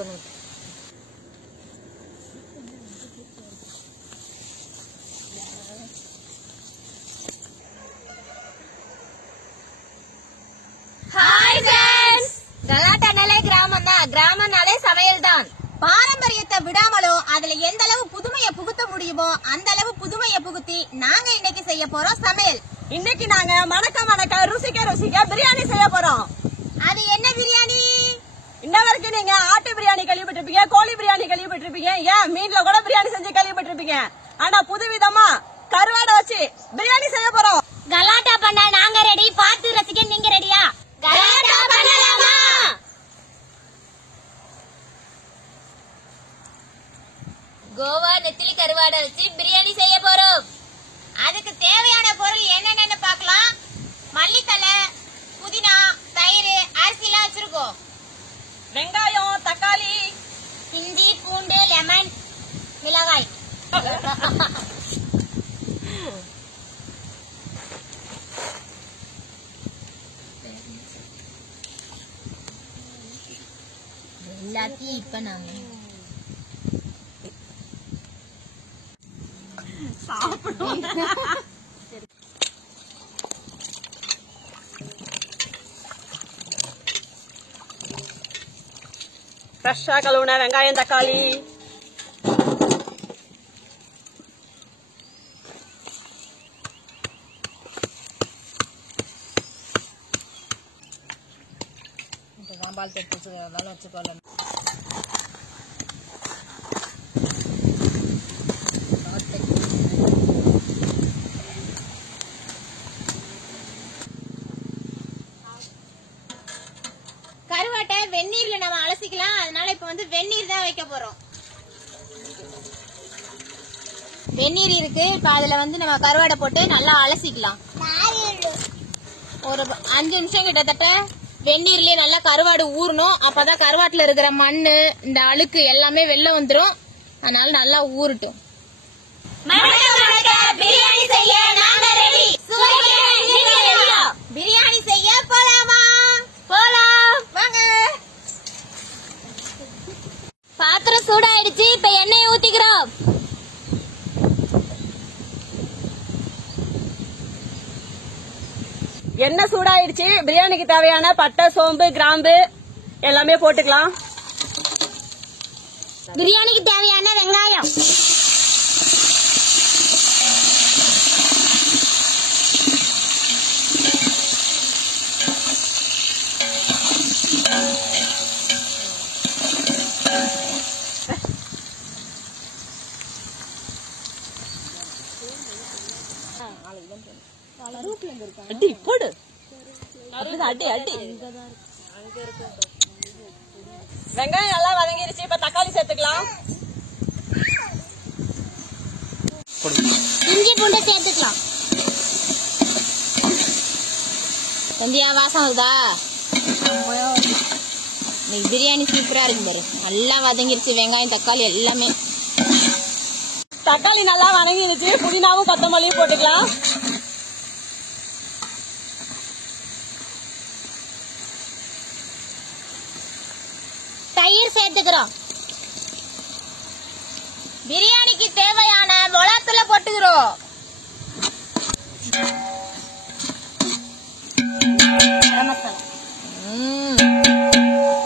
கொடுக்கணும். கலாட்டானாலே கிராமம் தான். கிராமம்னாலே சமையல் தான். பாரம்பரியத்தை விடாமலும் அதுல எந்த அளவு புதுமையை புகுத்த முடியுமோ அந்த அளவு புதுமையை புகுத்தி நாங்க இன்னைக்கு செய்ய போறோம் சமையல். இன்னைக்கு நாங்க மணக்க ருசிக்க பிரியாணி செய்ய போறோம். அது என்ன பிரியாணி? இன்ன வரைக்கும் நீங்க ஆட்டு பிரியாணி கேள்விப்பட்டிருப்பீங்க, கோழி பிரியாணி கேள்விப்பட்டிருப்பீங்க, ஏன் மீன்ல கூட பிரியாணி செஞ்சு கேள்விப்பட்டிருப்பீங்க. ஆனா புதுவிதமா கருவாடை வச்சு பிரியாணி செய்ய போறோம். கலாட்டா பண்ண நாங்க ரெடி. பார்த்து ரசிக்க நீங்க ரெடியா? கலாட்டா பண்ணலாமா? கோவா நெத்திலி கருவாடை வச்சு பிரியாணி செய்ய போறோம். அதுக்கு தேவையான பொருள் என்னென்னு பார்க்கலாம். மல்லித்தலை, புதினா, தயிர், அரிசி எல்லாம் வச்சிருக்கோம். வெங்காயம், தக்காளி, இஞ்சி, பூண்டு, லெமன், மிளகாய். எல்லாத்தையும் இப்ப நாங்க சாப்பிடுவோம். ஃப்ரெஷ்ஷா கழுவுன வெங்காயம், தக்காளி, சாம்பார் எடுத்து வச்சுக்கோங்க. கருவாட்டை வெந்நீர்ல நம்ம அலசிக்கலாம். அதனால இப்ப வெந்நீர் தான் வைக்க போறோம். வெந்நீர் இருக்கு. இப்ப அதுல நம்ம கருவாடை போட்டு நல்லா அலசிக்கலாம். ஒரு 5 நிமிஷம் கிட்டத்தட்ட வெந்நீர்லயே நல்லா கருவாடு ஊறணும். அப்பதான் கருவாட்டுல இருக்கிற மண்ணு, இந்த அழுக்கு எல்லாமே வெளில வந்துரும். அதனால நல்லா ஊறட்டும். பிரியாணி செய்ய நாங்க ரெடி. பிரியாணி செய்ய போலாமா? போலாம் வாங்க. பாத்திரம் சூடாயிடுச்சு. இப்ப எண்ணெயை ஊத்திக்கிறோம். எண்ணெய் சூடாயிடுச்சு. பிரியாணிக்கு தேவையான பட்டை, சோம்பு, கிராம்பு எல்லாமே போட்டுக்கலாம். பிரியாணிக்கு தேவையான வெங்காயம், அடி போடு. அடி அடி. வெங்காயம் நல்லா வதங்கிருச்சு. இப்ப தக்காளி சேர்த்துக்கலாம். இஞ்சி பூண்டை சேர்த்துக்கலாம். கொஞ்சம் வாசம் வருதா? பிரியாணி சூப்பரா இருக்கு பாரு. நல்லா வதங்கிருச்சு வெங்காயம், தக்காளி எல்லாமே. தக்காளி நல்லா வதங்கிருச்சு. புதினாவும் கொத்தமல்லியும் போட்டுக்கலாம். தயிர் சேர்த்துக்கிறோம். பிரியாணிக்கு தேவையான மிளகாத்தூளை போட்டுக்கிறோம்.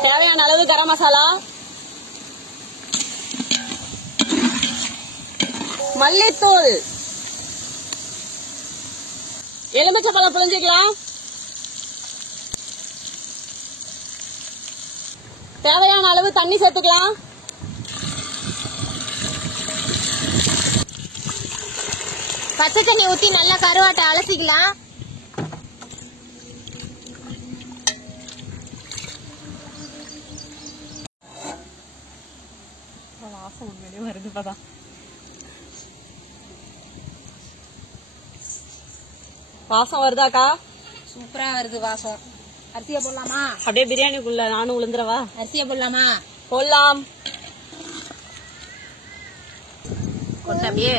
தேவையான அளவு கரம் மசாலா, மல்லித்தூள், எலுமிச்சம்பழம் புழிஞ்சிக்கலாம். தேவையான அளவு தண்ணி சேர்த்துக்கலாம். பச்சை தண்ணி ஊத்தி நல்லா கருவாட்டை அலசிக்கலாம். வாசம் உண்மையிலே வருது. இப்பதான் வாசம் வருதாக்கா? சூப்பரா வருது வாசம். அரிசியை போடலாமா? அப்படியே பிரியாணிக்குள்ள நானும் உளுந்துறவா? அரிசியை போடலாமா? போடலாம். அப்படியே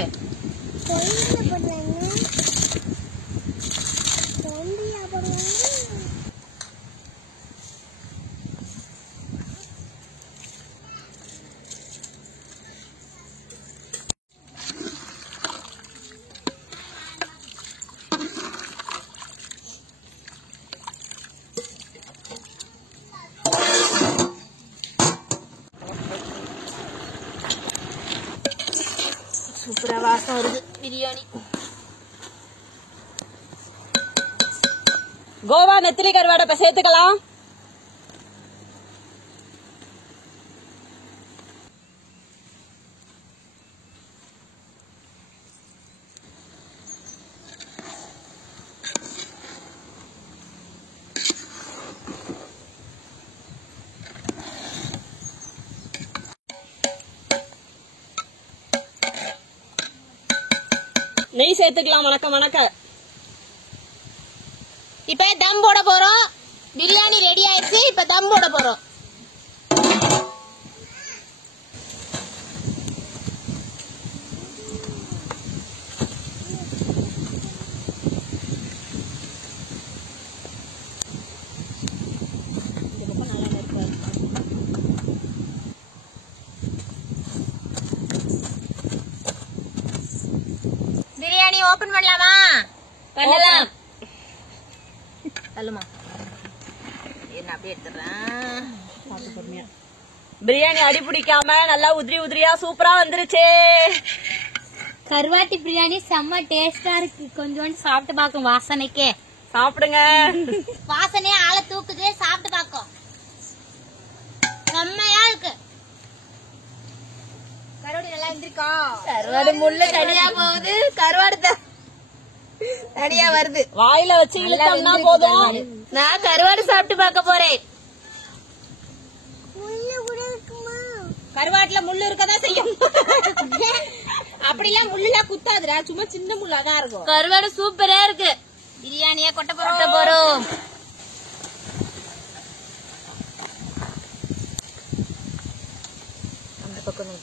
வாசம் வருது பிரியாணி. கோவா நெத்திலி கருவாடை இப்ப சேர்த்துக்கலாம். நெய் சேர்த்துக்கலாம். வணக்க இப்ப தம் போட போறோம். பிரியாணி ரெடி ஆயிடுச்சு. இப்ப தம் போட போறோம். பிரியாணி ஓபன் பண்ணலாமா? பண்ணலாம். சொல்லுமா. என்ன அப்படியே எடுத்துறேன். பிரியாணி அடி பிடிக்காம நல்லா உதிரியா சூப்பரா வந்துருச்சு. கருவாட்டி பிரியாணி செம்ம டேஸ்டா இருக்கு. கொஞ்சோண்டு சாப்பிட்டு பாக்கும். வாசனைக்கே சாப்பிடுங்க. வாசனையே ஆளை தூக்குது. சாப்பிட்டு பாக்கும். செம்மையா இருக்கு. கருவாடு நல்லா இருந்திருக்கா? கருவாடு முள்ளு தனியா போகுது. கருவாடு தனியா வருது. வாயில வச்சு இழுத்தோம்னா போதும். நான் கருவாடு சாப்பிட்டு பார்க்க போறேன். கருவாட்டுல முள்ளு இருக்கதான் செய்யும். அப்படிலாம் முள்ளுலாம் குத்தாதுடா. சும்மா சின்ன முள்ளாதான் இருக்கும். கருவாடு சூப்பரா இருக்கு. பிரியாணியா கொட்ட போறோம். அந்த பக்கம்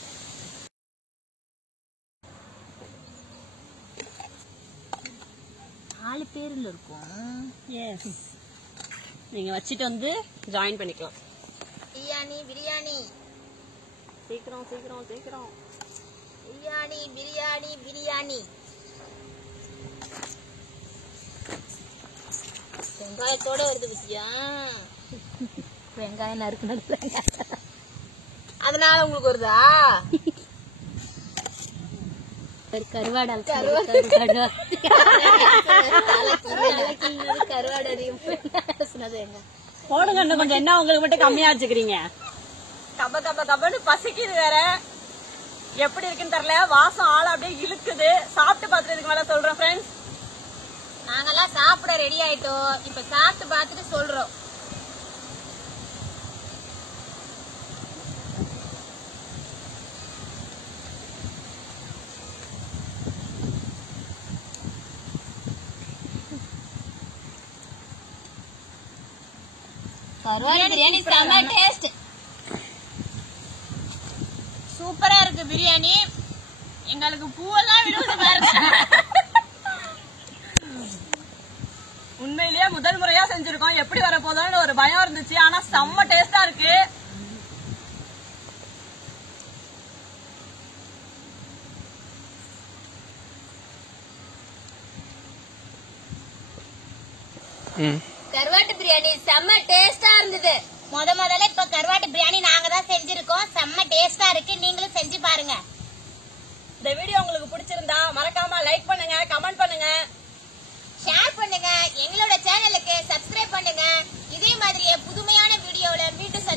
4 பேர்ல இருக்கும். எஸ், நீங்க வச்சிட்டு வந்து ஜாயின் பண்ணிக்கலாம். பிரியாணி சீக்கிரம் பிரியாணி. வெங்காயத்தோட வருது விஷயா. வெங்காயம் நறுக்கு அதனால உங்களுக்கு வருதா? கருவாடு போடுங்க. இன்னும் கொஞ்சம் என்ன உங்களுக்கு மட்டும் கம்மியா வச்சுக்கிறீங்க. கபன்னு பசிக்குது வேற. எப்படி இருக்குன்னு தெரியல. வாசம் ஆள அப்படியே இழுக்குது. சாப்பிட்டு பார்த்துட்டு மேல சொல்றேன் ஃப்ரெண்ட்ஸ். நாங்கெல்லாம் சாப்பிட ரெடி ஆயிட்டோம். இப்ப சாப்பிட்டு பார்த்துட்டு சொல்றோம். கருவாடு பிரியாணி செம்ம டேஸ்ட். சூப்பரா இருக்கு பிரியாணி. எங்களுக்கு பூவெல்லாம் விழுந்து பாருங்க. உண்மையிலேயே முதல் முறையா செஞ்சிருக்கோம். எப்படி வர போதோன்னு ஒரு பயம் இருந்துச்சு. ஆனா செம்ம டேஸ்டா இருக்கு. கருவாட்டு பிரியாணி செம்ம டேஸ்டா இருந்தது. முதல்ல இப்ப கருவாட்டு பிரியாணி நாங்க தான் செஞ்சிருக்கோம். செம்ம டேஸ்டா இருக்கு. நீங்களும் செஞ்சு பாருங்க. இந்த வீடியோ உங்களுக்கு பிடிச்சிருந்தா மறக்காம லைக் பண்ணுங்க, கமெண்ட் பண்ணுங்க, ஷேர் பண்ணுங்க. எங்களோட சேனலுக்கு சப்ஸ்கிரைப் பண்ணுங்க. இதே மாதிரியே புதுமையான வீடியோல மீண்டும்